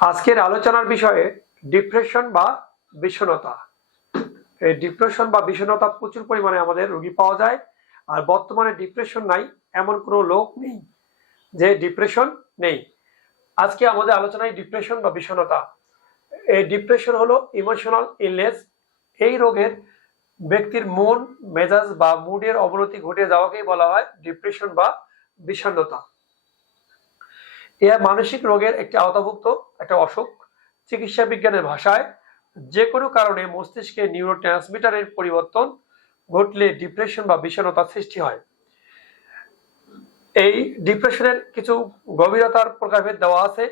আজকের আলোচনার বিষয়ে ডিপ্রেশন বা বিষণ্ণতা। এই ডিপ্রেশন বা বিষণ্ণতা প্রচুর পরিমাণে আমাদের রোগী পাওয়া যায়, আর বর্তমানে ডিপ্রেশন নাই, এমন কোনো লোক নেই যে ডিপ্রেশন নেই। আজকে আমাদের আলোচনায় ডিপ্রেশন বা বিষণ্ণতা। এই ডিপ্রেশন হলো ইমোশনাল ইলনেস। এই রোগের ব্যক্তির মন, মেজাজ বা মুডের অবনতি ঘটে যাওয়াকেই বলা হয় ডিপ্রেশন বা বিষণ্ণতা। এ মানসিক রোগের একটি আওতাভুক্ত, একটা অসুখ। চিকিৎসা বিজ্ঞানের ভাষায়, যে কোনো কারণে মস্তিষ্কে নিউরো ট্রান্সমিটারের পরিবর্তন ঘটলে ডিপ্রেশন বা বিষণ্ণতার সৃষ্টি হয়। এই ডিপ্রেশনের কিছু গভীরতার প্রকারভেদ দেওয়া আছে।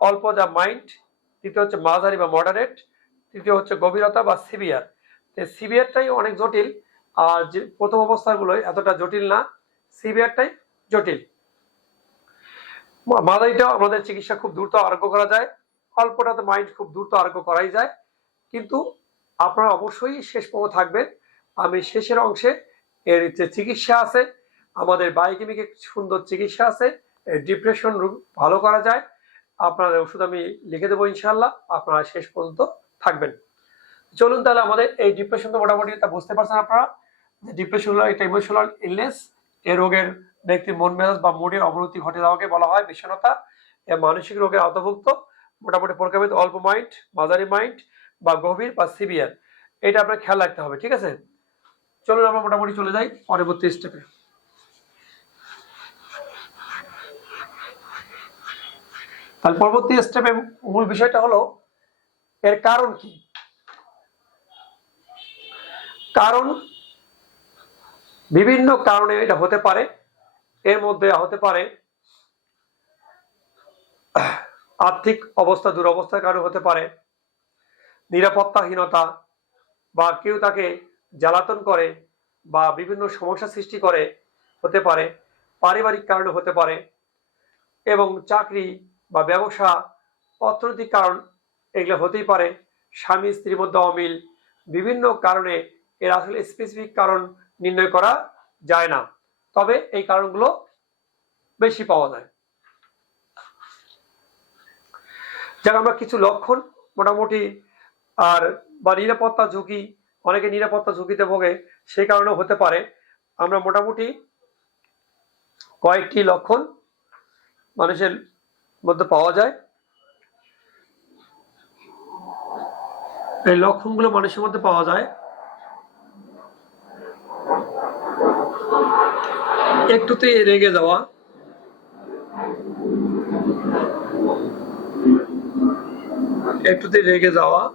অল্প যা মাইন্ড, দ্বিতীয় হচ্ছে মাঝারি বা মডারেট তৃতীয় হচ্ছে গভীরতা বা সিভিয়ার সিভিয়ারটাই অনেক জটিল, আর যে প্রথম অবস্থাগুলোই এতটা জটিল না সিভিয়ারটাই জটিল। মাদারিটাও আমাদের চিকিৎসা খুব দ্রুত আরোগ্য করা যায়। অল্পটাতে মাইন্ড খুব দ্রুত আরোগ্য করাই যায়। কিন্তু আপনারা অবশ্যই শেষ পর্যন্ত থাকবেন। আমি শেষের অংশে এর যে চিকিৎসা আছে, আমাদের বায়োকেমিক সুন্দর চিকিৎসা আছে ডিপ্রেশন রোগ ভালো করা যায়। আপনাদের ওষুধ আমি লিখে দেবো ইনশাল্লাহ আপনারা শেষ পর্যন্ত থাকবেন। চলুন তাহলে আমাদের এই ডিপ্রেশন তো মোটামুটি তা বুঝতে পারছেন আপনারা। যে ডিপ্রেশন হলো একটা ইমোশনাল ইলনেস এ রোগের ব্যক্তির মন মেজাজ বা মুডের অবনতি ঘটে যাওয়াকে বলা হয় বিষণ্ণতা। এ মানসিক রোগের আওতাভুক্ত, মোটামুটি প্রকাবিত অল্প মাইন্ড মাঝারি মাইন্ড বা গভীর বা সিভিয়ার এটা আপনার খেয়াল রাখতে হবে, ঠিক আছে? চলুন আমরা মোটামুটি চলে যাই পরবর্তী স্টেপে তাহলে পরবর্তী স্টেপে মূল বিষয়টা হলো, এর কারণ কি? কারণ বিভিন্ন কারণে এটা হতে পারে। এর মধ্যে হতে পারে আর্থিক অবস্থা দুরবস্থার কারণে হতে পারে। নিরাপত্তাহীনতা বা কেউ তাকে জ্বালাতন করে বা বিভিন্ন সমস্যা সৃষ্টি করে হতে পারে, পারিবারিক কারণে হতে পারে এবং চাকরি বা ব্যবসা, অর্থনৈতিক কারণ এগুলো হতেই পারে। স্বামী, স্ত্রীর মধ্যে অমিল, বিভিন্ন কারণে এর আসলে স্পেসিফিক কারণ নির্ণয় করা যায় না। তবে এই কারণগুলো বেশি পাওয়া যায়। যাক, আমরা কিছু লক্ষণ মোটামুটি আর বা নিরাপত্তা ঝুঁকি, অনেকে নিরাপত্তা ঝুঁকিতে ভোগে সেই কারণেও হতে পারে। আমরা মোটামুটি কয়েকটি লক্ষণ মানুষের মধ্যে পাওয়া যায়। এই লক্ষণগুলো মানুষের মধ্যে পাওয়া যায়। একটুতে রেগে যাওয়া। একটুতে রেগে যাওয়া।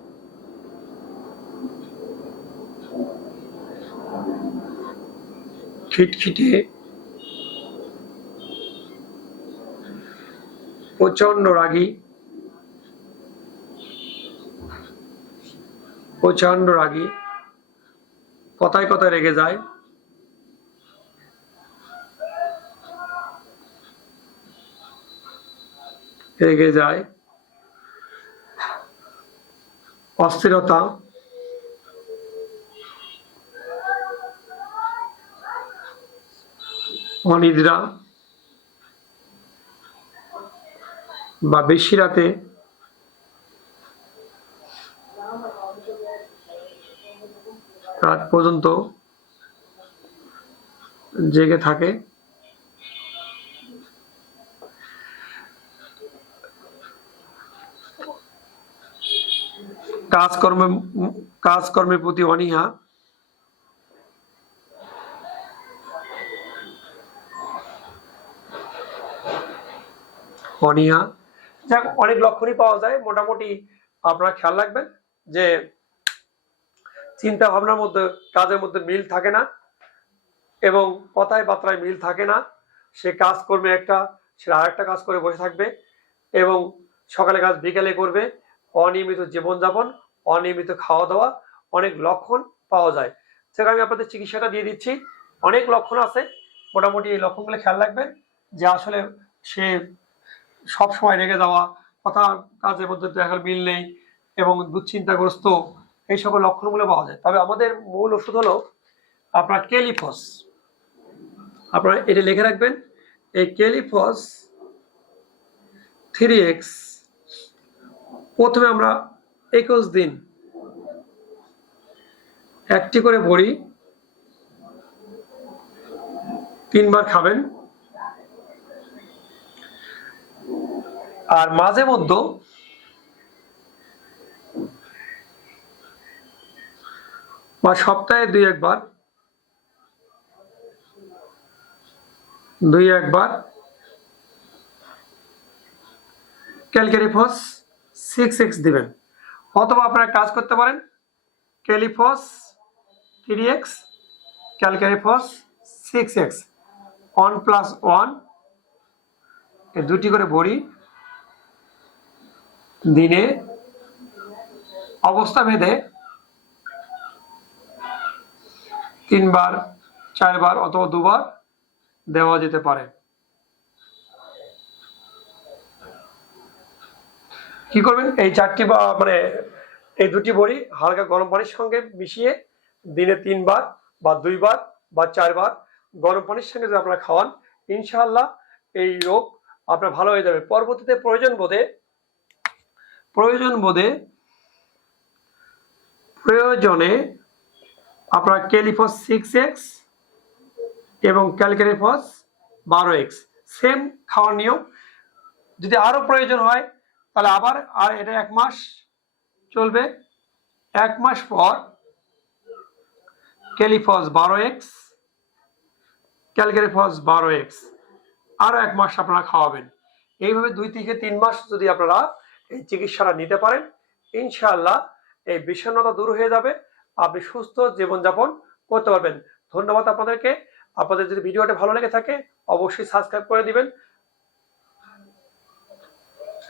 খিটখিটে। প্রচণ্ড রাগী। প্রচণ্ড রাগী। কথায় কথায় রেগে যায়। রেগে যায়। অস্থিরতা। অনিদ্রা। বা বেশি রাতে। রাত পর্যন্ত জেগে থাকে। কাজকর্মে, কাজকর্মের প্রতি অনীহা। অনীহা। যাক, অনেক লক্ষণই পাওয়া যায়। মোটামুটি আপনারা খেয়াল রাখবেন যে চিন্তা ভাবনার মধ্যে, কাজের মধ্যে মিল থাকে না এবং কথায় বার্তায় মিল থাকে না। সে কাজ করবে একটা, সে আরেকটা কাজ করে বসে থাকবে এবং সকালে কাজ বিকেলে করবে। অনিয়মিত জীবনযাপন অনিয়মিত খাওয়া দাওয়া, অনেক লক্ষণ পাওয়া যায়। সেখানে আমি আপনাদের চিকিৎসাটা দিয়ে দিচ্ছি। অনেক লক্ষণ আছে। মোটামুটি এই লক্ষণগুলো খেয়াল রাখবেন যে আসলে সে সব সময় রেগে যাওয়া, কথা কাজের মধ্যে দেখার মিল নেই এবং দুশ্চিন্তাগ্রস্ত এই সকল লক্ষণগুলো পাওয়া যায়। তবে আমাদের মূল ওষুধ হলো আপনার কেলিফস। আপনারা এটা লিখে রাখবেন, এই কেলিফস থ্রি এক্স প্রথমে আমরা একুশ দিন। একটি করে বড়ি, তিনবার খাবেন। আর মাঝে মধ্যে বা সপ্তাহে দুই একবার দুই একবার ক্যালকেরিফস সিক্স এক্স দিবেন। অথবা আপনারা কাজ করতে পারেন। ক্যালিফস three X ক্যালকেরিফস six X one plus one দুটি করে ভরি। দিনে অবস্থা ভেদে তিনবার, চারবার অথবা দুবার দেওয়া যেতে পারে। কি করবেন? এই চারটি বা মানে এই দুটি বড়ি হালকা গরম পানির সঙ্গে মিশিয়ে দিনে তিনবার বা দুইবার বা চারবার গরম পানির সঙ্গে যদি আপনারা খাওয়ান, ইনশাআল্লাহ এই রোগ আপনার ভালো হয়ে যাবে। পরবর্তীতে প্রয়োজন বোধে প্রয়োজন বোধে, প্রয়োজনে আপনার ক্যালিফস সিক্স এক্স এবং ক্যালকেরিফস বারো এক্স সেম খাওয়ার নিয়ম। যদি আরও প্রয়োজন হয় তাহলে আবার, আর এটা এক মাস চলবে। এক মাস পর ক্যালিফস বারো এক্স, ক্যালকেরিফস বারো এক্স আরও এক মাস আপনারা খাওয়াবেন। এইভাবে দুই থেকে তিন মাস যদি আপনারা এই চিকিৎসাটা নিতে পারেন, ইনশাআল্লাহ এই বিষণ্ণতা দূর হয়ে যাবে। আপনি সুস্থ জীবনযাপন করতে পারবেন। ধন্যবাদ আপনাদেরকে। আপনাদের যদি ভিডিওটা ভালো লেগে থাকে, অবশ্যই সাবস্ক্রাইব করে দিবেন।